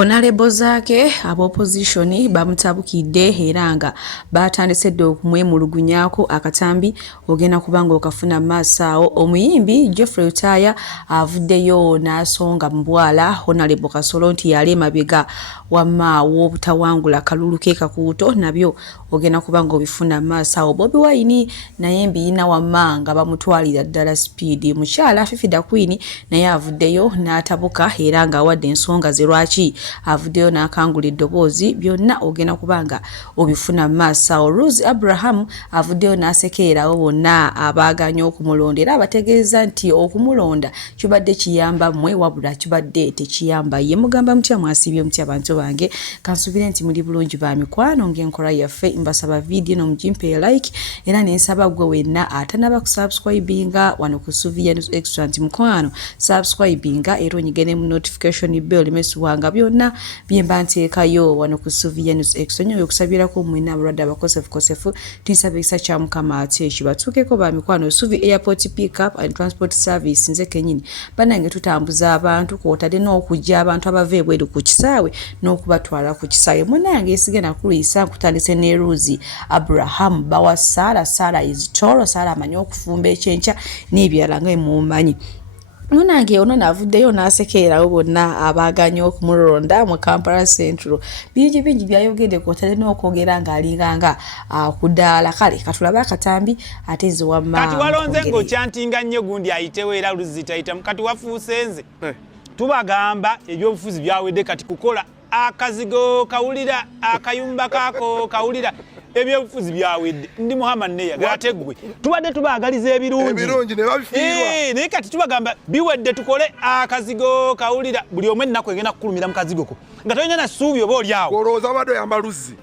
Honorable zake ab'opposition bamutabukidde era nga batandise dde okumwemulugunyako akatambi ogenda kubanga okafuna maaso omuyimbi Geoffrey Rutaya avuddeyo n'asonga mu bwala Honorable Kasolo nti yali emabega wamma w'obutawangula kalulu ke kakuuto nabyo ogenda kubanga obifuna maaso Bobi Wine naye mbiina wamma nga bamutwalira ddala speed mukyala Fifida Queen naye avuddeyo n'atabuka era nga awadde ensonga ze lwaki avuddeyo n'akangula eddoboozi byonna ogenda kubanga obifuna maaso Rose Abraham avuddeyo n'asekeerawo bonna abaaganya okumulondera abategeeza nti okumulonda kibadde kiyamba mmwe wabula kibadde tekiyamba ye mugamba mutya mwasibye mutya abantu bange kansubire nti muli bulungi ba mikwano ng'enkola yaffe mbasaba video nomujimpe like era nensaba gwe wenna atanaba kusubscribinga wano ku Suvia News Extra nti mukwano subscribinga era onyigene mu notification bell mesuwanga byonna byemba nteekayo wano ku Suvia News Extra nyo okusabirako mwina abalwadde abakosefu tinsaba ekisa kya mukama ate ekibatuukeko ba mikwano Suvi Airport Pick Up and Transport Service nze kenyini banange tutambuza abantu kwotadde n'okujja abantu abava ebweru ku kisaawe n'okubatwala ku kisaawe munange esige nakuluyisa nkutandise ne Rose Abraham bawa Sara is toro Sara amanyi okufumba ekyenkya n'ebyala nga mumanyi munange ono navuddeyo n'asekeerawo bonna abaaganya okumulonda mu Kampala Central bingi byayogedde kwotadde n'okwogera ng'alinganga kudaala kale katulaba akatambi ate nze wamma kati walonze ng'okyantinga nnyo gundi ayitewo era luzitayitamu kati wafuuse nze tubagamba ebyobufuzi byawedde kati kukola akazigo kawulira akayumba kaako kawulira ebyobufuzi byawedde ndi Muhammad Neya gategwe tubadde tubaagaliza ebirungi ne babifiirwa naye kati tubagamba biwedde tukole akazigo kawulira buli omwe ennaku egenda kukulumira mu kazigo ko nga toyina na ssuubi oba oli awo olowooza badde oyamba Luzzi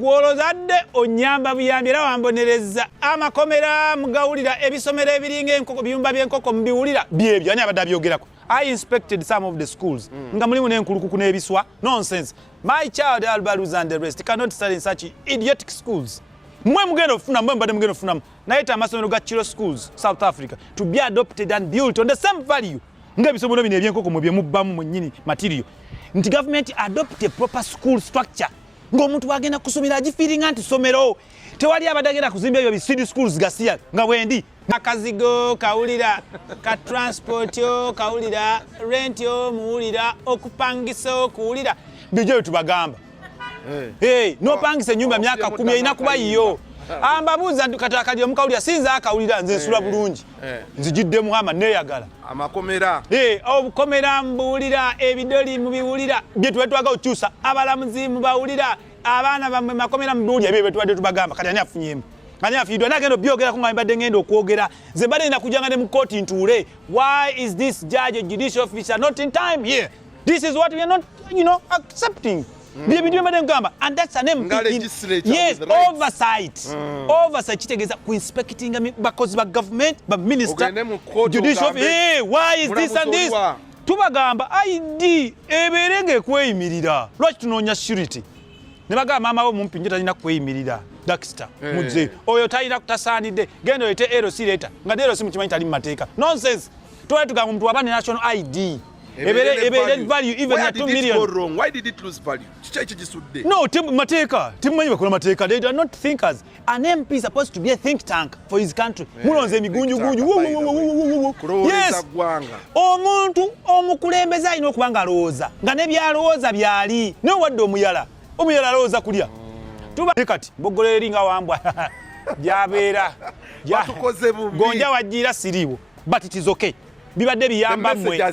gw'olozadde onyamba buyambi era wambonereza amakomera mugawulira ebisomero ebiringa enkoko biyumba by'enkoko mubiwulira byebyo ani abadde abyogerako I inspected some of the schools. Nga mulimu n'enkulukuku n'ebiswa. Nonsense. My child Albaluz and the rest cannot study in such idiotic schools. Mwe mugenda ofuna mwe mbadde mugenda ofuna naita amasomero ga Chilo schools South Africa to be adopted and built on the same value. Ng'ebisomero bino ebyenkoko mu byemubbamu mu nnyini material. Nti government adopt a proper school structure. Ng'omuntu wagenda kusomera agifiiringa nti somero. Tewali abadde agenda kuzimba ebyo city schools gasiya nga bwendi. Akazigo kawulira ka transport yo kawulira rent yo muwulira okupangisa okuwulira bijjo tubagamba nopangisa ennyumba myaka 10 erina kuba yiyo ambabuuza ntukatakali omukawulira sinza akawulira nze nsula bulungi nzijidde Muhammad neyagala amakomera obukomera mbuwulira ebidoli mubiwulira bye twetwaga okyusa abalamuzi mubawulira abaana bamwe makomera mubiwulira ebyo betwadde tubagamba kati ani afunyemu Kanya fidwa nagendo byogera ku ngamba ngendo okwogera ze bade nakujanga ne mu court nture why is this judge a judicial officer not in time here this is what we are not accepting bibidio bade ngamba and that's an MP yes oversight kitegeza ku inspecting because ba government ba minister judicial why is this and this tubagamba ID eberenge kweyimirira lwaki tunonya surety ne bagamba mama wo mumpinje talina kweyimirira Daxter muze oyo talina kutasaanidde gendo yete LC later nga LC mukimanyi tali mateeka nonsense twa tugamba mtu abane national ID ebere value even ya 2 million why did it lose value chichi gisudde no tim mateeka timanyi bakola mateeka they are not thinkers an MP is supposed to be a think tank for his country mulonze emigunju yes omuntu omukulembeza ino kubanga alowooza nga ne byalowooza byali ne wadde omuyala alowooza kulya kati mbogole eringa wambwa jabeera batukoze bubi gonja wajira siriwo but it is okay bibadde biyamba mwe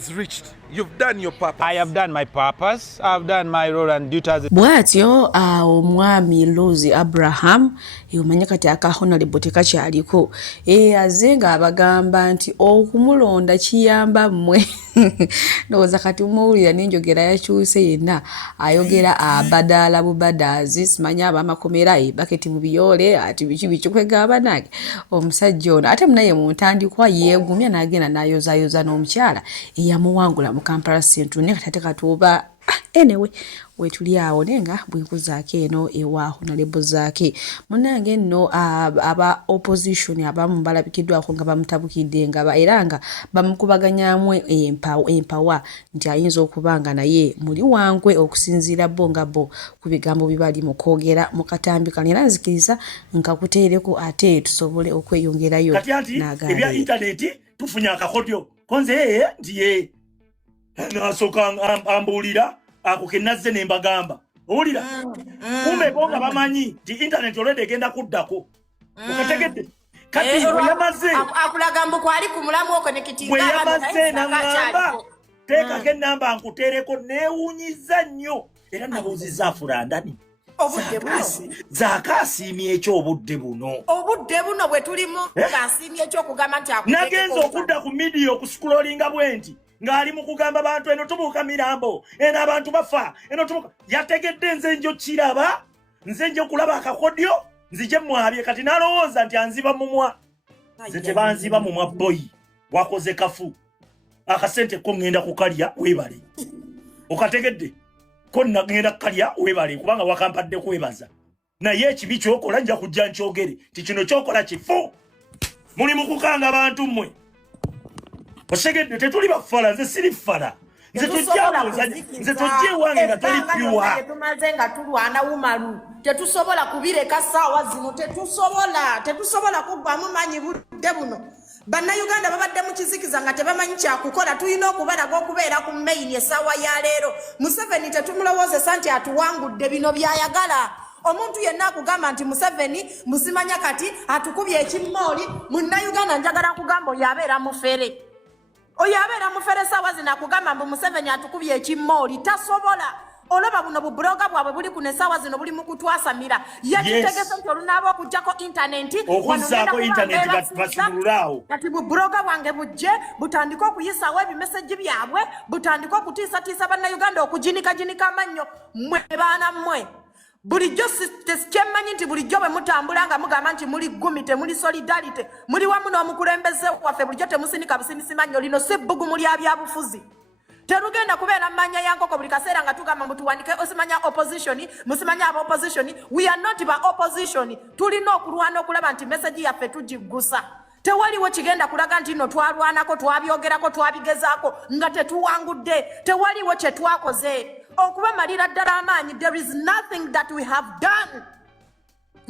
you've done your purpose I have done my purpose I've done my role and duty as bwatyo omwami Rose Abraham yomanya kati Honorable tekakyaliko azenga abagamba nti okumulonda kiyamba mmwe ndowooza kati umuwulira n'enjogera yakyuse yenna ayogera abadala bubadazi simanya abamakomera baketi mu biyole ati biki kwegaba nage omusajja ono ate munaye mu ntandikwa yeegumya n'agenda n'ayozayoza n'omukyala eyamuwangula mu Kampala Central ne kati katuuba anyway wetuli awo nenga bwekuzaako eno ewa honorable zaake munange nno aba opposition abamu balabikiddwako nga bamutabukidde nga era nga bamukubaganyamu empawa nti ayinza okuba nga naye muli wankwe okusinziira bo nga bo ku bigambo bibali mu kwogera mu katambi kano era nzikiriza nkakuteereko ate tusobole okweyongerayo n'agamba ebya intaneti tufunye akakodyo konze ndiye nasooka ambuulira ako kenazze ne mbagamba owulira kumbe bonga bamanyi nti intaneti olwedde egenda kuddako okategedde kati weyamaze akulaga mbu kwali ku mulamu okonekitinga bwe yamaze nangamba teekako ennamba nkuteereko neewuunyiza nnyo era nabuuzizza afurandani obudde buno zaakasiimye ekyo obudde buno bwe tulimu ng'asiimye ekyokugamba nti nagenza okudda ku midiya okusikululinga bwenti ng'ali mu kugamba bantu eno tubuuka mirambo eno abantu bafa eno tubuuka yategedde nze njo kiraba nze njo kulaba akakodyo nzije mwabye kati nalowooza nti anziba mumwa nze tebanziba mumwa boyi wakoze kafu akasente ko ngenda kukalya webale okategedde ko nagenda kukalya webale kubanga wakampadde kwebaza naye ekibi kyokola nja kujja nkyogere ti kino kyokola kifu muli mu kukanga abantu mmwe osegedde tetuli bafala nze siri fala nze tojja ewange nga toli pyuwa tetumaze nga tulwana wumalu tetusobola kubireka saawa zino tetusobola kuggwamu manyi budde buno bannayuganda babadde mu kizikiza nga tebamanyi kyakukola tulina okubalaga okubeera ku maini essaawa ya leero Museveni tetumulowoozesa nti atuwangudde bino byayagala omuntu yenna akugamba nti Museveni musimanya kati atukubye ekimmooli munnayuganda njagala kugamba oyo abeera mufere saawa zino akugamba mbu Museveni atukubye ekimmooli tasobola olaba buno bubuloga bwabwe buli kuno essaawa zino buli mu kutwasamira yakitegese nti olunaaba okugjako intaneti okuzzaako intaneti basimululaawo kati bubuloga bwange bujje butandike okuyisaawo ebimeseji byabwe butandike okutiisatiisa bannayuganda okujinika amannyo mmwe baana mmwe bulijjo kyemmanyi nti bulijjo bwe mutambula nga mugamba nti muli gumi temuli solidarity muli wamu n'omukulembeze waffe bulijjo temusinika businisimanyo lino si bbugumu lya byabufuzi terugenda kubeera mmanya yankoko buli kaseera nga tugamba mbu tuwandike osimanya opposition musimanya aba opposition we are not ba opposition tulina okulwana okulaba nti meseji yaffe tugiggusa tewaliwo kigenda kulaga nti nno twalwanako twabyogerako twabigezaako nga tetuwangudde tewaliwo kye twakoze okubamalira ddala amaanyi there is nothing that we have done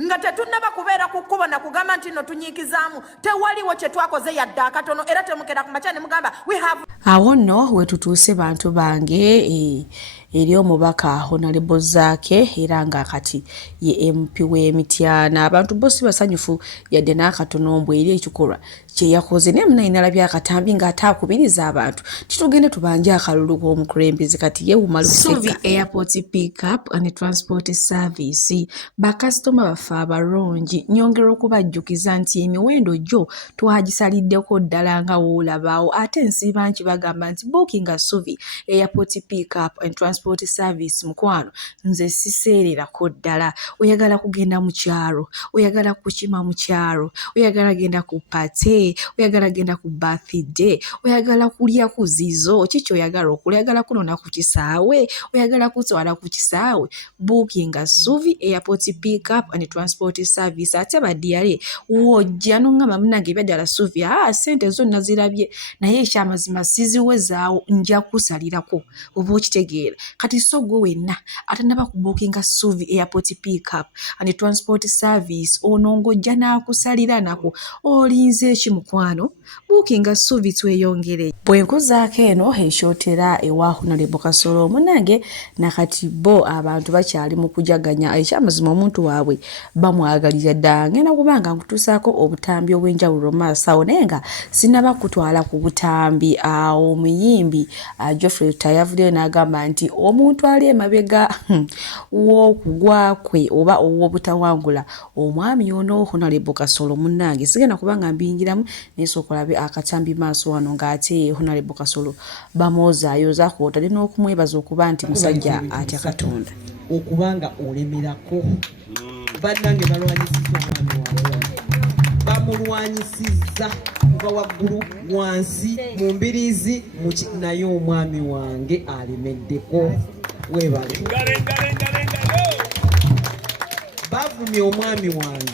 nga tetunnaba kubeera ku kkubo na kugamba nti nno tunyiikizaamu tewaliwo kye twakoze yadde akatono era temukera ku makya ne mugamba we have awo nno wetutuuse bantu bange eri omubaka honorable zaake era nga kati ye MP w'Emityana abantu bose basanyufu yadde n'akatono mbwe eri ekikolwa kye yakoze naye munayinala akatambi ng'ataakubiriza abantu kitugende tubanje akalulu k'omukulembeze kati yeewuma Suvi Airport Pick Up and Transport Service bakasitoma baffe abalungi nyongera okubajjukiza nti emiwendo gyo twagisaliddeko ddala nga woolabaawo ate nsiiba nkibagamba nti booking Suvi Airport Pick Up and Transport Service mukwano nze siseererako ddala oyagala kugenda mu kyalo oyagala kukima mu kyalo oyagala genda ku pate oyagala genda ku birthday oyagala kulya ku zizo kiki oyagala okulya oyagala kunona ku kisaawe oyagala kutwala ku kisaawe booking Suvi Airport Pick Up and Transport Service ate badiyale wojja nongamba munange ebyadala Suvi sente zonna zirabye naye ekyamazima siziwezaawo nja kusalirako oba okitegeera kati so gwe wenna atanaba ku booking Suvi Airport Pick Up and Transport Service ono ng'ojja n'akusalira nako olinze eki mukwano booking Suvi tweyongere bwe nkuzaako eno ekyotera ewa Honorable Kasolo munange nakati bo abantu bakyali mu kujaganya ekyamazima omuntu waabwe bamwagalira ddala ngenda kubanga nkutuusaako obutambi obw'enjawulo maaso awo naye nga sinaba kutwala ku butambi awo omuyimbi Geoffrey Tayavuddeyo n'agamba nti omuntu ali emabega w'okugwa kwe oba ow'obutawangula omwami ono Honorable Kasolo munnange sigenda kubanga mbingiramu nesooka olabe akatambi maaso wano ng'ate Honorable Kasolo bamwozaayoza kw'otadde n'okumwebaza okuba nti musajja atya Katonda okubanga olemerako bannange balwanyisizza omwami wange bamulwanyisizza kuva waggulu wansi mu mbiriizi naye omwami wange alemeddeko webale bavumye omwami wange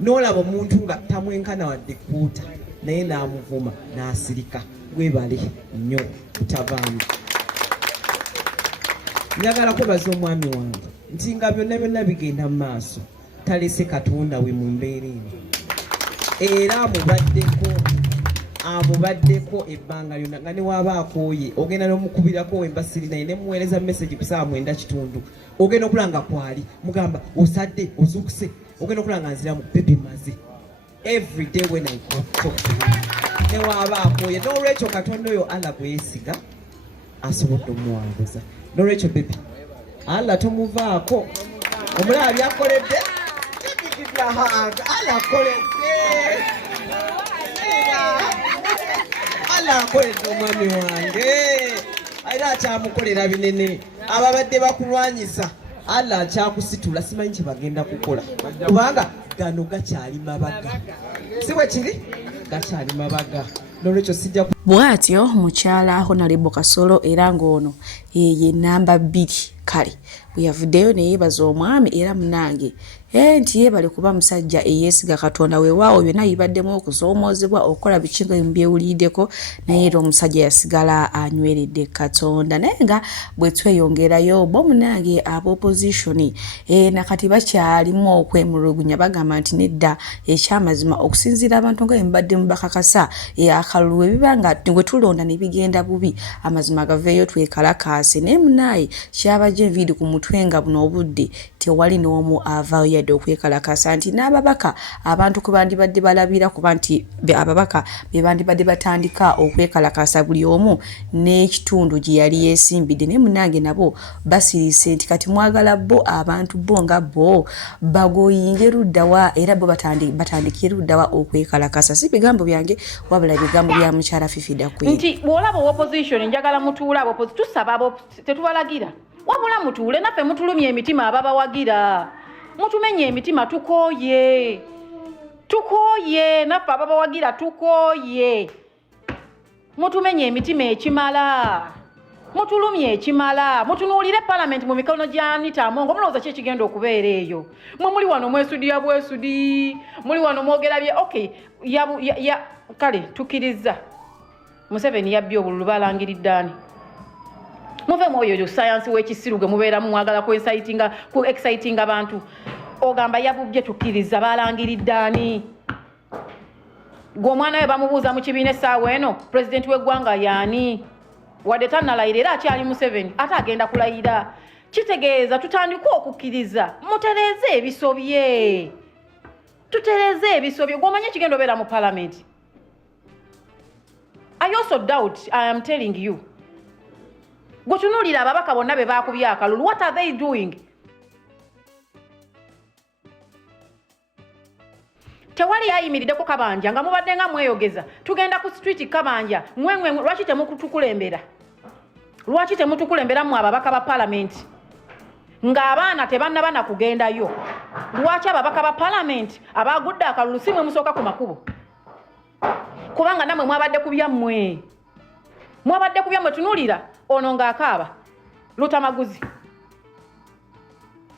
n'olaba omuntu nga tamwenkana wadde kuuta naye n'amuvuma n'asirika webale nnyo tutavaamu njagala kwebaza omwami wange nti nga byonna bigenda mu maaso talese Katonda we mu mbeera eno era amubaddeko ebbanga lyonna nga ne waaba akooye ogenda n'omukubirako wembasiri naye ne muweereza message ku ssaawa 9:00 ogenda okulanga kwali mugamba osadde ozuukuse ogenda okulanga nziramu baby maze every day when I go talk to him ne waaba akooye n'olwekyo Katonda oyo Allah gwe yeesiga asobodde omuwanguza n'olwekyo baby Allah tomuvaako omulaba byakoledde Allah akoledde Allah akoledde omwami wange era akyamukolera binene ababadde bakulwanyisa Allah akyakusitula simanyi kye bagenda kukola kubanga gano gakyali mabaga si bwe kiri gakyali mabaga n'olwekyo sijja bw'atyo mukyala Honorable Kasolo era ng'ono ye namba 2 kale bwe yavuddeyo ne yeebaza omwami era munange nti yeebale kuba musajja eyeesiga Katonda weewaawo byonna bibaddemu okuzoomoozebwa okukola biki nga byewuliddeko naye era omusajja yasigala anyweredde Katonda naye nga bwe tweyongerayo bo munange ab'opposition nakati bakyalimu okwemulugunya bagamba nti nedda ekyamazima okusinziira abantu nga embadde mu bakakasa akalulu ebiba nga bwe tulonda ne bigenda bubi amazima gaveeyo twekalakaase naye munaaye kyabaje enviiri ku mutwe nga buno obudde tewali n'omu avaayo yadde okwekalakasa nti n'ababaka abantu kwe bandibadde balabira kuba nti ababaka be bandibadde batandika okwekalakasa buli omu n'ekitundu gye yali yeesimbidde naye munange nabo basirise nti kati mwagala bo abantu bo nga bo bagoyinge luddawa era bo batandikire luddawa okwekalakasa si bigambo byange wabula bigambo bya mukyala Fifida Queen nti bw'olaba opposition njagala mutuula tusaba tetubalagira wabula mutuule naffe mutulumye emitima ababawagira mutumenye emitima tukooye naffe ababawagira tukooye mutumenye emitima ekimala mutulumye ekimala mutunuulire parliament mu mikono gya Anita Among mulowooza ki ekigenda okubeera eyo mwe muli wano mwesudya bwesudi muli wano mwogera bye okay kale tukkiriza Museveni yabbye obululu balangiridde ani muve mwoyo science w'ekisiru gwe mubeeramu mwagala ku exciting abantu ogamba yabubye tukkiriza balangiridde ani gwe omwana we bamubuuza mu kibiina essaawa eno pulezidenti w'eggwanga yaani wadde tannalayira era akyali Museveni ate agenda kulayira kitegeeza tutandika okukkiriza mutereeze ebisobye gw'omanye ekigenda obeera mu parliament I also doubt, I am telling you. Gotunulira ababaka bonna be baakubye akalulu. What are they doing? Tewali ayimiriddeko Kabanja nga mubadde nga mweyogeza. Tugenda ku street Kabanja. Mwe lwaki temutukulembera? Lwaki temutukulembera mu ababaka ba parliament? Nga abaana tebannabana kugendayo. Lwaki ababaka ba parliament abagudde akalulu si mwe musooka ku makubo? Kubanga namwe mwabadde kubyammwe tunulira ono ng'akaaba Lutamaguzi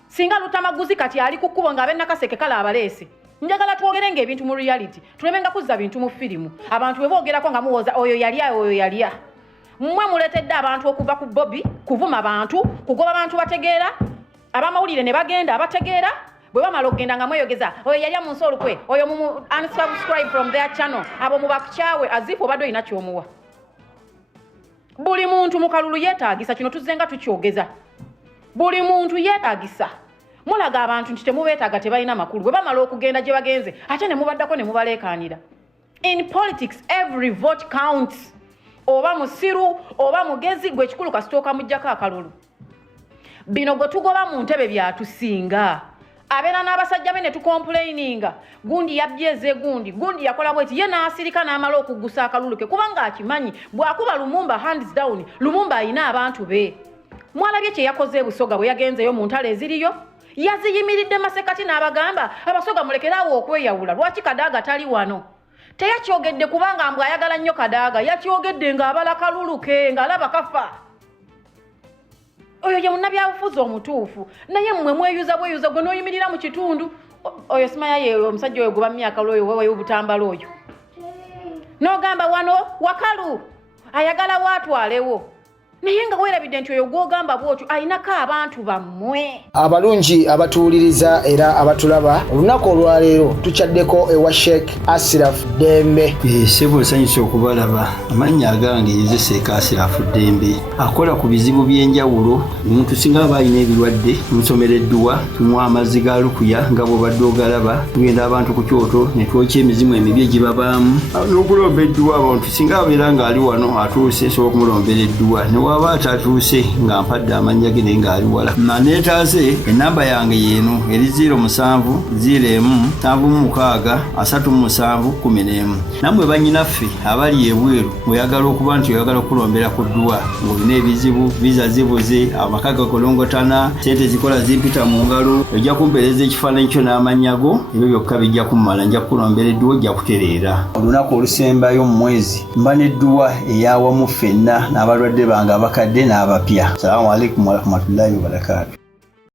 singa Lutamaguzi kati ali ku kkubo ng'abe Nakaseke kala abaleese njagala twogere ng'ebintu mu reality tulemenga kuzza bintu mu firimu abantu bwe boogerako nga muwooza oyo yalya mmwe muleetedde abantu okuva ku Bobby kuvuma abantu kugoba abantu bategeera abamawulire ne bagenda abategeera bwe bamala okugenda nga mweyogeza oyo yalya mu nsi olukwe oyo unsubscribe from their channel abo mubakyawe azifu obadde olina kyomuwa buli muntu mu kalulu yeetaagisa kino tuzzenga tukyogeza buli muntu yeetaagisa mulaga abantu nti temubeetaaga tebalina makulu bwe bamala okugenda gye bagenze ate ne mubaddako ne mubaleekaanira in politics every vote counts oba musiru oba mugezi gwe kikulu kasitooka mujjako akalulu bino gwe tugoba mu ntebe byatusinga abeera n'abasajja be ne tukomplaininga gundi yabyeze gundi yakola bweti ye n'asirika n'amala okugusa akalulu ke kubanga akimanyi bw'akuba Lumumba hands down Lumumba ayina abantu be mwalabye kye yakoze ebusoga bwe yagenzeyo mu ntalo eziriyo yaziyimiridde masekati n'abagamba abasoga mulekeraawo okweyawula lwaki Kadaaga tali wano teyakyogedde kubanga mbw ayagala nnyo Kadaaga yakyogedde ng'abala kalulu ke ng'alaba kafa oyo ye munnabyabufuzi omutuufu naye mmwe mweyuza bweyuza gwe n'oyimirira mu kitundu oyo simanya ye omusajja oyo guba myaka lwoyo wewe obutambala oyo n'ogamba wano wakalu ayagala waatwalewo naye nga weerabidde nti oyo gw'ogamba bw'otyo alinako abantu bammwe abalungi abatuwuliriza era abatulaba olunaku olwaleero tukyaddeko ewa Sheikh Ashraf Dembe ssebo nsanyusa okubalaba amannya agange yezeseeka Ashraf Dembe akola ku bizibu by'enjawulo omuntu singa aba alina ebirwadde tumusomereddwa tumuwa amazzi ga lukuya nga bw'obadde ogalaba tugenda abantu ku kyoto ne twokya emizimu emibi egibabaamu n'okulomba edduwa abantu singa abeera ng'ali wano atuuse sobola okumulombera edduwa waba atatuuse nga mpadde amannya ge naye ng'ali wala neetaase ennamba yange yeeno eri 0707763711 nammwe bannyinaffe abali ebweru oyagala okuba nti oyagala okulombera ku dduwa ng'olina ebizibu viza zibuze amaka gakolongotana sente zikola zimpita mu ngalo ojja kumpeereza ekifaananyi kyo n'amannya go ebyo byokka bijja kummala nja kukulombera edduwa ojja kutereera olunaku olusembayo mu mwezi mba n'edduwa eyawamu ffenna n'abalwadde bange abakadde n'abapya. Assalamu alaikum warahmatullahi wabarakatuh.